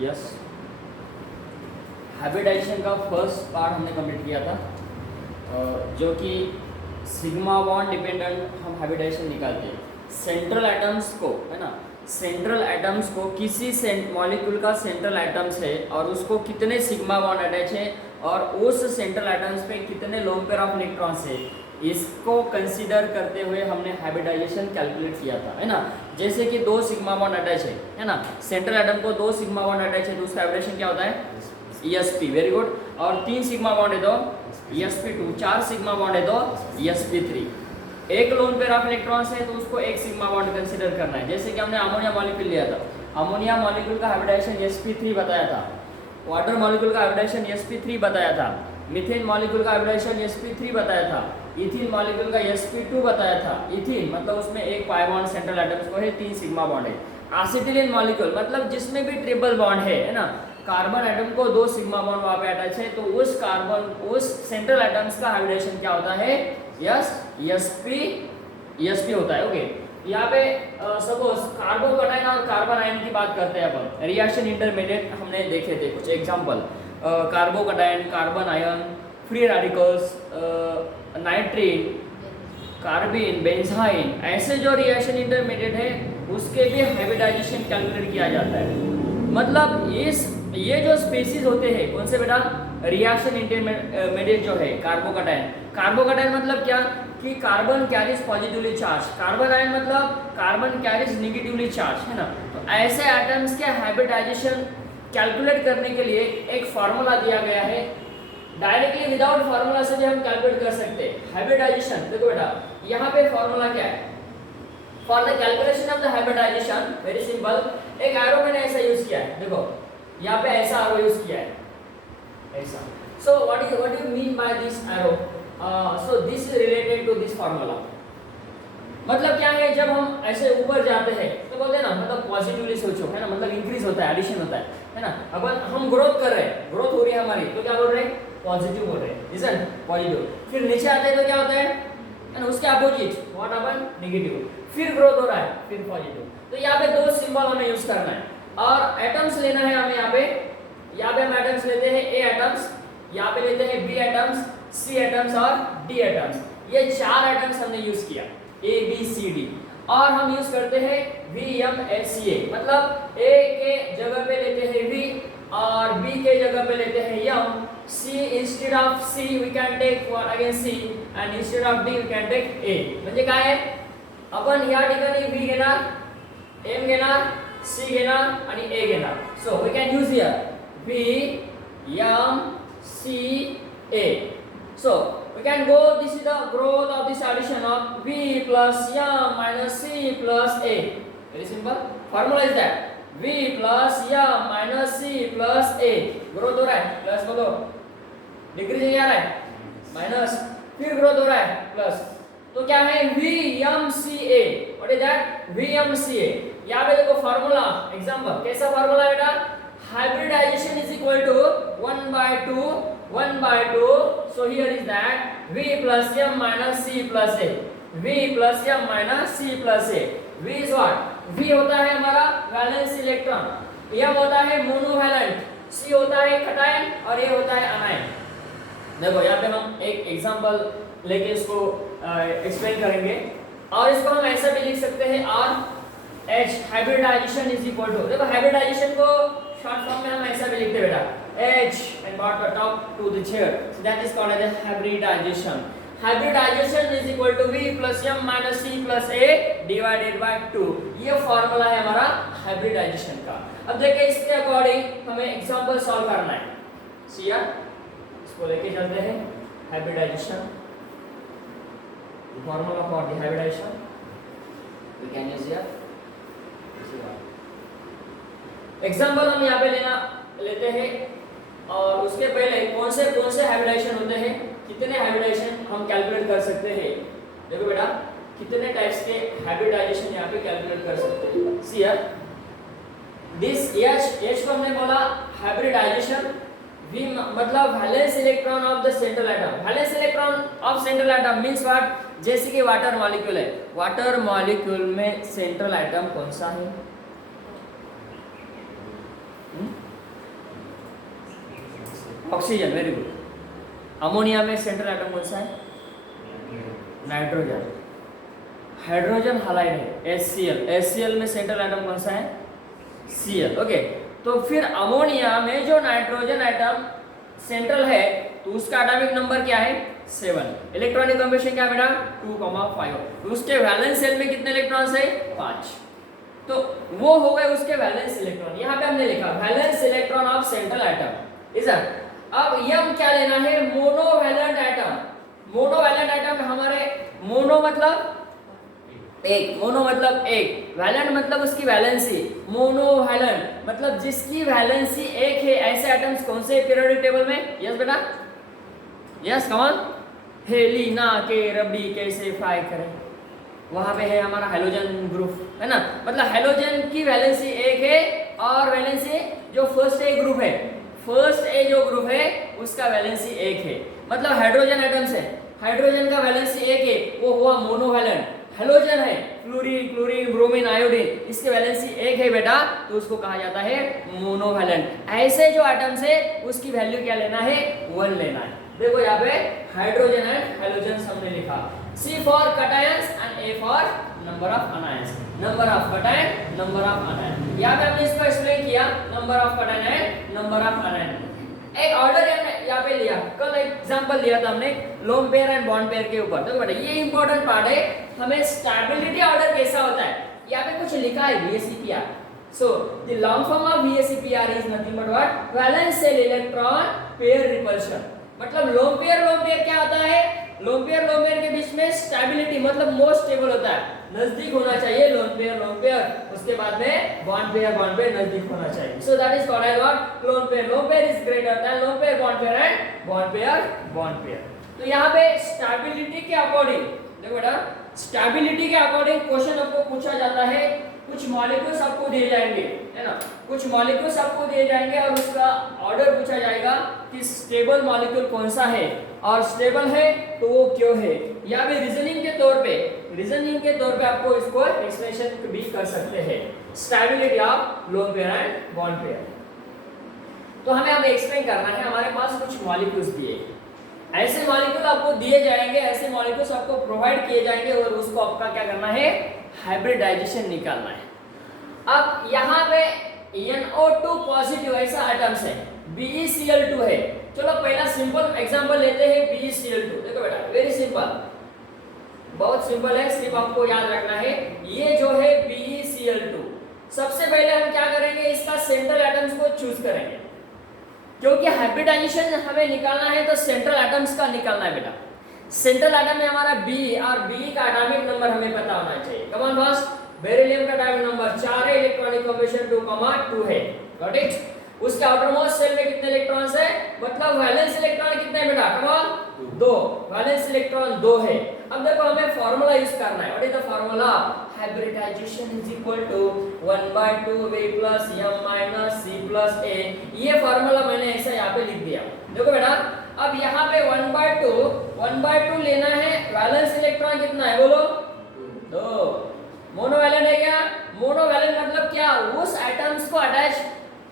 Yes, hybridisation का first part हमने complete किया था, जो कि सिग्मा बॉन्ड डिपेंडेंट हम हाइब्रिडाइजेशन निकालते हैं। सेंट्रल एटम्स को, है ना, सेंट्रल एटम्स को किसी मॉलिक्यूल का सेंट्रल एटम्स है और उसको कितने सिग्मा बॉन्ड अटैच है और उस सेंट्रल एटम्स पे कितने लोन पेयर ऑफ इलेक्ट्रॉन्स है, इसको कंसीडर करते हुए हमने हाइब्रिडाइजेशन कैलकुलेट किया था, है ना। जैसे कि 2 सिग्मा बॉन्ड अटैच है ना, सेंट्रल एटम को 2 सिग्मा बॉन्ड अटैच है तो उसका हाइब्रिडेशन क्या होता है, sp, वेरी गुड। और 3 सिग्मा बॉन्ड है तो sp2, 4 सिग्मा बॉन्ड है तो sp3। एक लोन पेयर ऑफ इलेक्ट्रॉन्स है तो उसको एक सिग्मा बॉन्ड कंसीडर करना है। जैसे कि हमने अमोनिया मॉलिक्यूल लिया था, अमोनिया मॉलिक्यूल का हाइब्रिडाइजेशन sp3 बताया था, वाटर मॉलिक्यूल का हाइब्रिडाइजेशन sp3 बताया था, मीथेन मॉलिक्यूल का हाइब्रिडाइजेशन sp3 बताया था, इथिन मॉलिक्यूल का sp2 बताया था। इथिन मतलब उसमें एक पाई बॉन्ड सेंट्रल एटम्स को है, 3 सिग्मा बॉन्ड है। एसिटिलीन मॉलिक्यूल मतलब जिसमें भी ट्रिपल बॉन्ड है ना, कार्बन एटम को 2 सिग्मा बॉन्ड वहां पे अटैच है तो उस कार्बन, उस सेंट्रल एटम्स का हाइब्रिडेशन क्या होता है, sp होता है। ओके, यहाँ पे सपोज कार्बोकैटायन और कार्बन आयन की बात करते हैं अपन, रिएक्शन इंटरमीडिएट हमने देखे थे कुछ example, carbocation, carbon ion, free radicals, nitrene, carbene, benzyne, ऐसे जो रिएक्शन इंटरमीडिएट है उसके भी हाइब्रिडाइजेशन कैलकुलेट किया जाता है। मतलब ये जो स्पीशीज होते हैं कौन से बेटा, रिएक्शन इंटरमीडिएट जो है कार्बोकैटायन, कार्बोकैटायन मतलब क्या कि carbon carries positively charge, carbon ion मतलब कार्बन कैरीज नेगेटिवली चार्ज, है ना। तो ऐसे एटम्स के हाइब्रिडाइजेशन कैलकुलेट करने के लिए एक फार्मूला दिया गया है, डायरेक्टली विदाउट फार्मूला से भी हम कैलकुलेट कर सकते हैं हाइब्रिडाइजेशन। देखो बेटा यहाँ पे फार्मूला क्या है, for the calculation of the hybridisation very simple, एक एरो मैंने ऐसा यूज किया है, देखो यहाँ पे ऐसा एरो यूज किया है, ऐसा। So what you mean by this arrow, so this is related to this formula. मतलब क्या है, जब हम ऐसे ऊपर जाते हैं तो बोलते हैं ना, मतलब पॉजिटिवली सोचो, है ना, मतलब इंक्रीज होता है, एडिशन होता है ना। अब हम ग्रोथ कर रहे हैं, ग्रोथ हो रही है हमारी, तो क्या बोल रहे हैं, पॉजिटिव बोल रहे हैं, इजंट पॉजिटिव। फिर नीचे आते हैं तो क्या होता है ना, उसके अपोजिट व्हाट अपन, नेगेटिव। फिर ग्रोथ हो रहा है, फिर पॉजिटिव। तो यहाँ पे 2 सिंबल हमें यूज करना है और एटम्स लेना है हमें। यहाँ पे हम एटम्स लेते हैं ए एटम्स, यहाँ पे लेते हैं बी एटम्स, सी एटम्स और डी एटम्स। ये 4 एटम्स हमने यूज किया, ए बी सी डी, और हम यूज करते हैं VMHCA, मतलब ए के जगह पे लेते हैं V और B के जगह पे लेते हैं M, C instead of C we can take what again C and instead of D we can take A। म्हणजे काय आहे, आपण या ठिकाणी V घेणार, M घेणार, C घेणार आणि A घेणार। So we can use here V M C A। So we can go, this is the growth of this addition of V plus M minus C plus A। Very simple, formula is that V plus M minus C plus A। Growth हो रहा है, plus बोलो, decreasing आ रहा है, minus, फिर growth हो रहा है, प्लस। तो क्या है, VMCA। What is that, VMCA। यहाँ पे देखो फार्मूला, एग्जांपल कैसा फार्मूला है बेटा, hybridization is equal to 1/2। So here is that V plus M minus C plus A, V plus M minus C plus A। V is what, V होता है हमारा valence electron, M होता है monovalent, C होता है cation और A होता है अनायन। देखो यहाँ पे हम एक एग्जांपल लेके इसको एक्सप्लेन करेंगे और इसको हम ऐसा भी लिख सकते हैं RH, hybridisation is equal to, देखो हाइब्रिडाइजेशन को शॉर्ट फॉर्म में हम ऐसा भी लिखते हैं बेटा, H and brought the top to the chair, so that is called as hybridization। Hybridization is equal to V plus M minus C plus A divided by 2। ये फॉर्मूला है हमारा हाइब्रिडाइजेशन का। अब देखिए इसके अकॉर्डिंग हमें एग्जांपल सॉल्व करना है। सिया इसको लेके चलते हैं, hybridisation, formula for the hybridisation we can use here. Example हम यहाँ पे लेते हैं और उसके पहले कौन से हाइब्रिडाइजेशन होते हैं, कितने हाइब्रिडाइजेशन हम कैलकुलेट कर सकते हैं। देखो बेटा कितने टाइप्स के हाइब्रिडाइजेशन यहाँ पे कैलकुलेट कर सकते हैं। सी हियर दिस H को हमने बोला हाइब्रिडाइजेशन, V मतलब valence electron of the central atom. Valence electron of central atom means what, जैसे कि वाटर मॉलिक्यूल है, वाटर मॉलिक्यूल में सेंट्रल एटम कौन सा है, ऑक्सीजन, वेरी गुड। अमोनिया में सेंट्रल एटम कौन सा है? नाइट्रोजन। हाइड्रोजन हाइलाइड है HCl, HCl में सेंट्रल एटम कौन सा है? Cl, okay. तो फिर अमोनिया में जो नाइट्रोजन एटम सेंट्रल है तो उसका एटॉमिक नंबर क्या है? 7। इलेक्ट्रॉनिक कंबिनेशन क्या बेटा? 2,5। तो उसके वैलेंस शेल में कितने इलेक्ट्रॉन्स है? 5। तो वो हो गए उसके वैलेंस इलेक्ट्रॉन। यहाँ पे हमने लिखा valence electron of central atom is. अब यम क्या लेना है? Monovalent atom. मोनोवैलेंट एटम हमारे मोनो मतलब एक, मोनो मतलब एक, वैलेंट मतलब उसकी वैलेंसी। मोनोवैलेंट मतलब जिसकी वैलेंसी एक है, ऐसे एटम्स कौन से पीरियोडिक टेबल में? यस बेटा, यस कम ऑन। हेलिना के रबी कैसे फ्राई करें, वहां पे है हमारा हाइड्रोजन ग्रुप, है ना। मतलब हाइड्रोजन की वैलेंसी एक है और वैलेंसी जो फर्स्ट ए ग्रुप है, फर्स्ट ए जो ग्रुप है उसका वैलेंसी एक है। मतलब हाइड्रोजन एटम्स है, हाइड्रोजन का वैलेंसी एक है, वो हुआ मोनोवैलेंट। हेलोजन है फ्लोरीन, क्लोरीन, ब्रोमीन, आयोडीन, इसके वैलेंसी एक है बेटा, तो उसको कहा जाता है मोनोवैलेंट। ऐसे जो एटम्स है उसकी वैल्यू क्या लेना है? 1 लेना है। देखो यहाँ पे हाइड्रोजन एंड हेलोजन हमने लिखा। C for cations and A for number of anions. Number of cation, number of अनायन। यहाँ पे हमने इसको एक्सप्लेन किया, number of cation and number of अनायन। एक ऑर्डर हमने यहाँ पे लिया, कल एग्जांपल लिया था हमने loan pair and bond pair के ऊपर। देखो बेटा ये इंपॉर्टेंट पार्ट है, हमें स्टेबिलिटी ऑर्डर कैसा होता है यहाँ पे कुछ लिखा है VSEPR। So the long form of VSEPR is nothing but what? Valence shell electron pair repulsion. मतलब लोन पेयर क्या होता है? लोन पेयर के बीच में स्टेबिलिटी मतलब मोस्ट स्टेबल होता है, नजदीक होना चाहिए लोन पेयर, उसके बाद में बॉन्ड पेयर नजदीक होना चाहिए। So that is called as what? Lone pair is greater than lone pair and bond pair. तो यहाँ पे स्टेबिलिटी के अकॉर्डिंग देखो बेटा, स्टेबिलिटी के अकॉर्डिंग क्वेश्चन आपको पूछा जाता है। कुछ मॉलिक्यूल्स आपको दिए जाएंगे, है ना, कुछ मॉलिक्यूल्स आपको दिए जाएंगे और उसका ऑर्डर पूछा जाएगा कि स्टेबल मॉलिक्यूल कौन सा है और स्टेबल है तो वो क्यों है। या भी रीजनिंग के तौर पे आपको इसको एक्सप्लेनेशन भी कर सकते हैं, stability of loan pair and bond pair. तो हमें एक्सप्लेन करना है, हमारे पास कुछ मॉलिक्यूल्स दिए, ऐसे मॉलिक्यूल आपको दिए जाएंगे, ऐसे मॉलिक्यूल्स आपको प्रोवाइड किए जाएंगे और उसको आपका क्या करना है? हाइब्रिडाइजेशन निकालना है। अब यहाँ पे NO2 पॉजिटिव ऐसा एटम्स है, BeCl2 है। चलो पहला सिंपल एग्जांपल लेते हैं BeCl2। देखो बेटा वेरी सिंपल, बहुत सिंपल है, सिर्फ आपको याद रखना है। ये जो है BeCl2, सबसे पहले हम क्या करेंगे? इसका सेंट्रल एटम्स को चूज करेंगे, क्योंकि हाइब्रिडाइजेशन हमें निकालना है तो सेंट्रल एटम्स का निकालना है बेटा। सेंट्रल एटम में हमारा B और B का एटॉमिक नंबर हमें पता होना चाहिए। कम ऑन फर्स्ट, बेरिलियम का एटॉमिक नंबर 4 है, इलेक्ट्रॉनिक कॉम्बिनेशन 2,2 है। Got it? उसके आउटरमोस्ट शेल में कितने इलेक्ट्रॉन्स है? मतलब वैलेंस इलेक्ट्रॉन कितने हैं बेटा? कम ऑन 2, वैलेंस इलेक्ट्रॉन 2 है। अब देखो हमें फार्मूला यूज करना है। What is the formula? Hybridisation is equal to 1/2 V plus m minus c plus a। ये फार्मूला मैंने ऐसा यहाँ पे लिख दिया। देखो बेटा अब यहाँ पे 1/2 लेना है, वैलेंस इलेक्ट्रॉन कितना है बोलो? 2। मोनोवैलेंट है क्या? मोनोवैलेंट मतलब क्या? उस एटम्स को अटैच,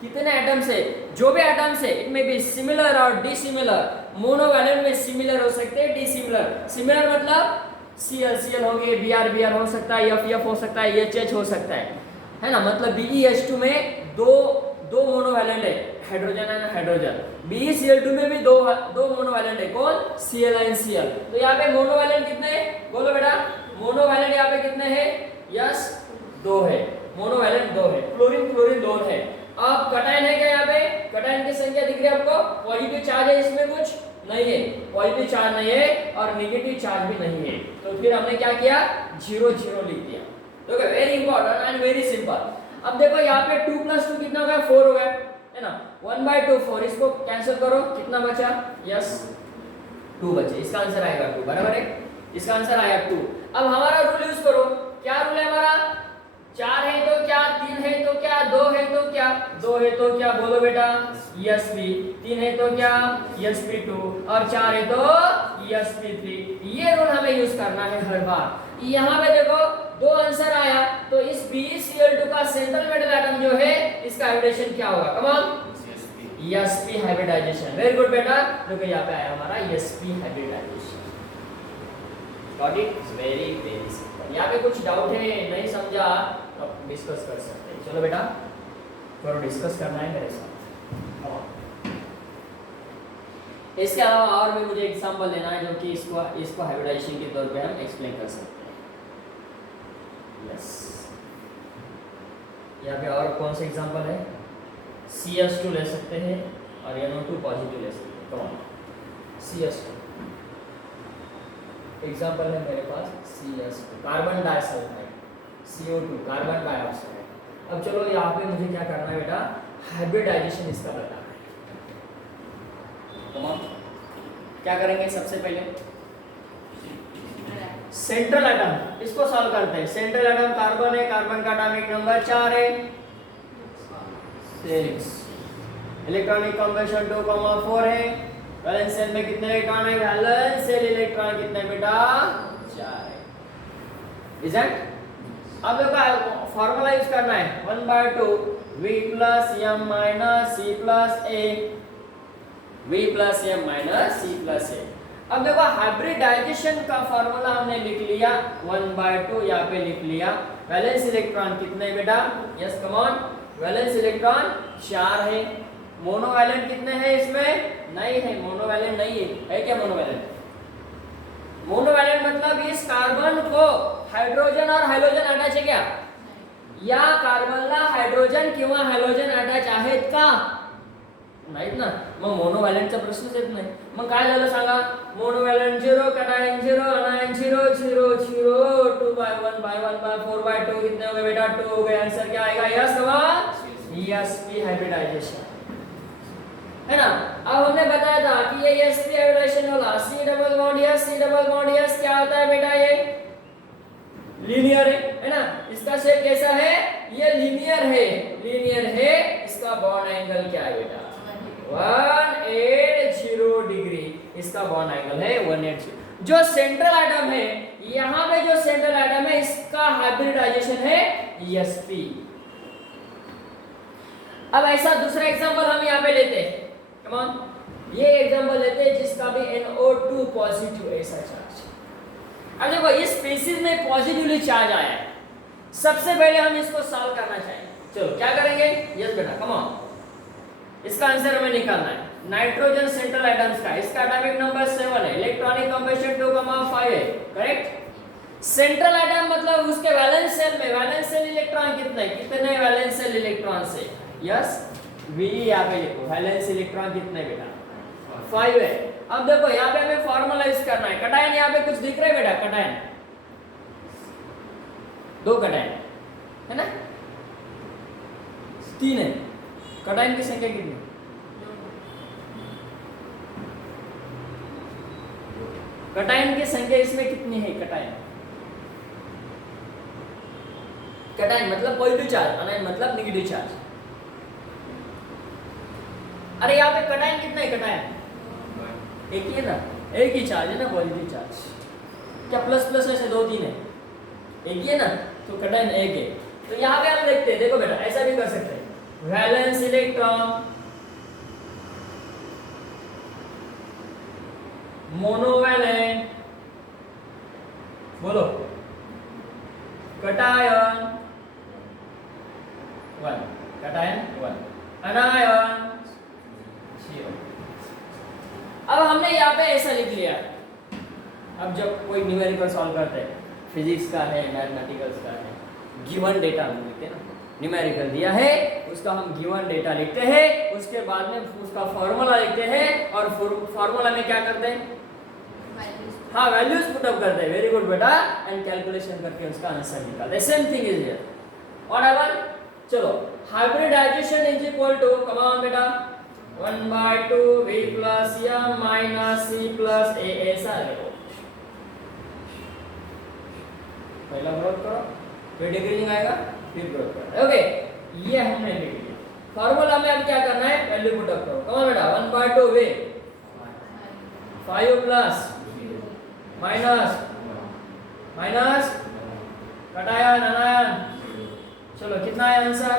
कितने एटम्स है, जो भी एटम्स है, इट में भी सिमिलर और डिसिमिलर। मोनोवैलेंट में सिमिलर हो सकते हैं, डिसिमिलर। सिमिलर मतलब Cl हो गए, Br हो सकता है, F हो सकता है, H हो सकता है ना। मतलब BeH2 में दो मोनोवैलेंट है, हाइड्रोजन एंड हाइड्रोजन। BeCl2 में भी दो मोनोवैलेंट है, कौन? Cl and Cl। तो यहाँ पे मोनोवैलेंट कितने हैं बोलो बेटा? मोनोवैलेंट यहाँ पे कितने हैं? यस 2 है, मोनोवैलेंट 2 है। क्लोरीन 2 है। अब कैटायन है क्या? यहाँ पे कैटायन की संख्या दिख रही है आपको? पॉजिटिव चार्ज है इसमें कुछ नहीं है, पॉजिटिव चार्ज नहीं है और नेगेटिव चार्ज भी नहीं है। तो फिर हमने क्या किया? 0 0 लिख दिया। तो very important and very simple. अब देखो यहाँ पे 2 + 2 कितना हो गया? 4 हो गया, है ना। 1/2 4, इसको कैंसिल करो, कितना बचा? यस 2 बचे। इसका आंसर आएगा 2, बराबर है? इसका आंसर आया 2। अब हमारा रूल यूज करो। क्या रूल है हमारा? 4 है तो क्या, 3 है तो क्या, 2 है तो क्या? 2 है तो क्या बोलो बेटा? Sp। 3 है तो क्या? Sp2 और 4 है तो Sp3। ये रूल हमें यूज करना है हर बार। यहाँ पे देखो 2 आंसर आया, तो इस BeCl2 का सेंट्रल मेटल एटम जो है इसका हाइब्रिडेशन क्या होगा? Come on sp hybridisation. Very good बेटा, देखो यहाँ पे आया हमारा sp hybridisation. Got it? Very very simple. यहाँ पे कुछ डाउट है, नहीं समझा, अब डिस्कस कर सकते हैं। चलो बेटा थोड़ा डिस्कस करना है मेरे साथ। इसके अलावा और भी मुझे एग्जांपल लेना है जो कि इसको हाइब्रिडाइजेशन के तौर पे हम एक्सप्लेन कर सकते हैं। यस, यहाँ पे और कौन से एग्जांपल है? CS2 ले सकते हैं और NO2 पॉजिटिव ले सकते हैं। कौन? CS2 एग्जांपल है मेरे पास। CS2 carbon disulphide, CO2 carbon dioxide. अब चलो यहाँ पे मुझे क्या करना है बेटा? हाइब्रिडाइजेशन इसका बताना है। क्या करेंगे? सबसे पहले सेंट्रल एटम, इसको सॉल्व करते हैं। सेंट्रल एटम कार्बन है, कार्बन का एटॉमिक नंबर 4 है, 6। इलेक्ट्रॉनिक कंबेशन 2,4 है। वैलेंस शेल में कितने इलेक्ट्रॉन है? वैलेंस शेल इलेक्ट्रॉन कितने बेटा? 4 है। Is it? अब देखो फार्मूला यूज करना है 1/2 V + m - C + A, V + m - C + A। अब देखो हाइब्रिडाइजेशन का फार्मूला हमने लिख लिया 1/2, यहाँ पे लिख लिया। वैलेंस इलेक्ट्रॉन कितने बेटा? Yes come on, valence electron 4 है। मोनोवैलेंट कितने हैं इसमें? नहीं है, मोनोवैलेंट नहीं है क्या? मोनोवैलेंट, मोनोवैलेंट मतलब इस कार्बन को हाइड्रोजन और हायड्रोजन अटॅच आहे क्या? या कार्बनला हायड्रोजन किंवा हायड्रोजन अटॅच आहेत का? नाहीत ना, मग मोनोवॅलेंटचा प्रश्नच येत नाही। मग काय झालं सांगा? मोनोवॅलेंट 0, कटायन 0, अनायन 0, 0 0, 2/1/1/4/2 कितने हो गए बेटा? 2 हो गए। आंसर क्या आएगा? यस कमा sp हाइब्रिडाइजेशन है ना। अब हमने बताया था कि ये sp हाइब्रिडाइजेशन होला। C double bond S, C double bond S क्या होता है बेटा? ये लीनियर है ना। इसका शेप कैसा है? ये लीनियर है, लीनियर है। इसका बॉन्ड एंगल क्या है बेटा? 180 डिग्री। इसका बॉन्ड एंगल है 180। जो सेंट्रल एटम है, यहाँ पे जो सेंट्रल एटम है इसका हाइब्रिडाइजेशन है sp। अब ऐसा दूसरा एग्जांपल हम यहाँ पे लेते हैं। कम ऑन, ये एग्जांपल लेते हैं जिसका भी NO2 पॉजिटिव ऐसा चार्ज। अब देखो इस स्पीशीज में पॉजिटिवली चार्ज आया है। सबसे पहले हम इसको सॉल्व करना चाहिए। चलो क्या करेंगे? यस बेटा कम ऑन, इसका आंसर हमें निकालना है। नाइट्रोजन सेंट्रल एटम्स का, इसका एटॉमिक नंबर 7 है, इलेक्ट्रॉनिक कंबेशन 2,5 है, करेक्ट। सेंट्रल एटम मतलब उसके वैलेंस शेल में वैलेंस शेल इलेक्ट्रॉन कितने वैलेंस शेल इलेक्ट्रॉन से? यस V यहाँ पे लिखो, वैलेंस इलेक्ट्रॉन कितने बेटा? 5 है। अब देखो यहाँ पे हमें फॉर्मूला यूज करना है। कटायन यहाँ पे कुछ दिख रहा है बेटा? कटायन 2 कटायन है ना, 3 है। कटायन की संख्या कितनी? कटायन की संख्या इसमें कितनी है? कटायन मतलब पॉजिटिव चार्ज, अनायन मतलब नेगेटिव चार्ज। अरे यहाँ पे कटायन कितना है? कटायन एक ही है ना, एक ही चार्ज है ना, पॉजिटिव चार्ज। क्या प्लस प्लस ऐसे 2 3 है? एक ही है ना, तो कटायन एक है। तो यहाँ पे हम देखते हैं, देखो बेटा ऐसा भी कर सकते हैं। वैलेंस इलेक्ट्रॉन, मोनोवैलेंट, बोलो, कटायन 1, कटायन 1, अनायन 0। अब हमने यहाँ पे ऐसा लिख लिया। अब जब कोई न्यूमेरिकल सॉल्व करते हैं, फिजिक्स का है, मैथमेटिकल्स का है, गिवन डेटा हम लिखते हैं ना, न्यूमेरिकल दिया है उसका हम गिवन डेटा लिखते हैं, उसके बाद में उसका फॉर्मूला लिखते हैं और फॉर्मूला में क्या करते हैं? हाँ, वैल्यूज पुटअप करते हैं। वेरी गुड बेटा, एंड कैलकुलेशन करके उसका आंसर निकालते हैं। Same thing is here. Whatever, चलो hybridization is equal to, come on बेटा, 1/2 V + m - C + A ऐसा लिखो। पहला ग्रोथ करो, फिर डिक्रीजिंग आएगा, फिर ग्रोथ करो। ओके, ये हमने लिख लिया। फार्मूला में अब क्या करना है? वैल्यू पुट अप करो। कम ऑन बेटा, 1/2 V 5 प्लस माइनस कटायन अनायन। चलो कितना है आंसर?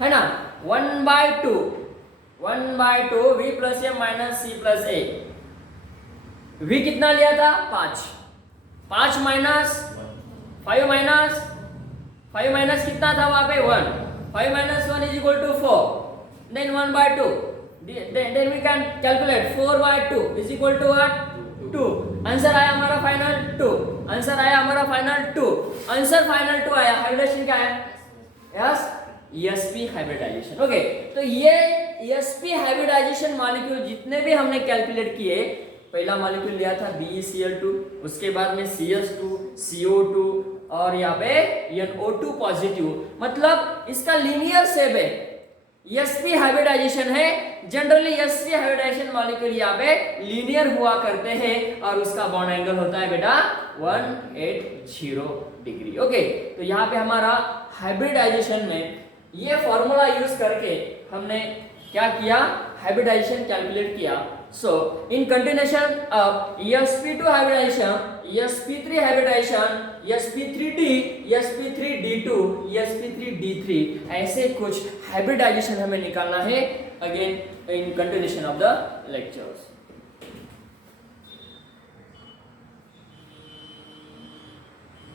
है ना, 1/2 v plus m minus c plus a। v कितना लिया था 5 माइनस 5 माइनस कितना था वहां पे 1, 5 minus 1 is equal to 4, then 1/2, then we can calculate 4/2 is equal to what 2। Answer आया हमारा फाइनल 2, आंसर आया हमारा फाइनल 2, आंसर फाइनल 2 आया। हाइब्रिडाइजेशन क्या है, यस ESP हाइब्रिडाइजेशन। ओके, तो ये ESP हाइब्रिडाइजेशन मॉलिक्यूल जितने भी हमने कैलकुलेट किए, पहला मॉलिक्यूल लिया था BeCl2, उसके बाद में CS2, CO2 और यहाँ पे NO2 पॉजिटिव, मतलब इसका लीनियर शेप है, ESP हाइब्रिडाइजेशन है। जनरली ESP हाइब्रिडाइजेशन मॉलिक्यूल यहाँ पे लीनियर हुआ करते हैं और उसका बॉन्ड एंगल होता है बेटा 180 डिग्री। ओके, तो यहाँ पे हमारा हाइब्रिडाइजेशन में ये फॉर्मूला यूज करके हमने क्या किया, हाइब्रिडाइजेशन कैलकुलेट किया। So in continuation of ESP2 hybridization, ESP3 hybridization, ESP3D, ESP3D2, ESP3D3, ऐसे कुछ हाइब्रिडाइजेशन हमें निकालना है again in continuation of the lectures.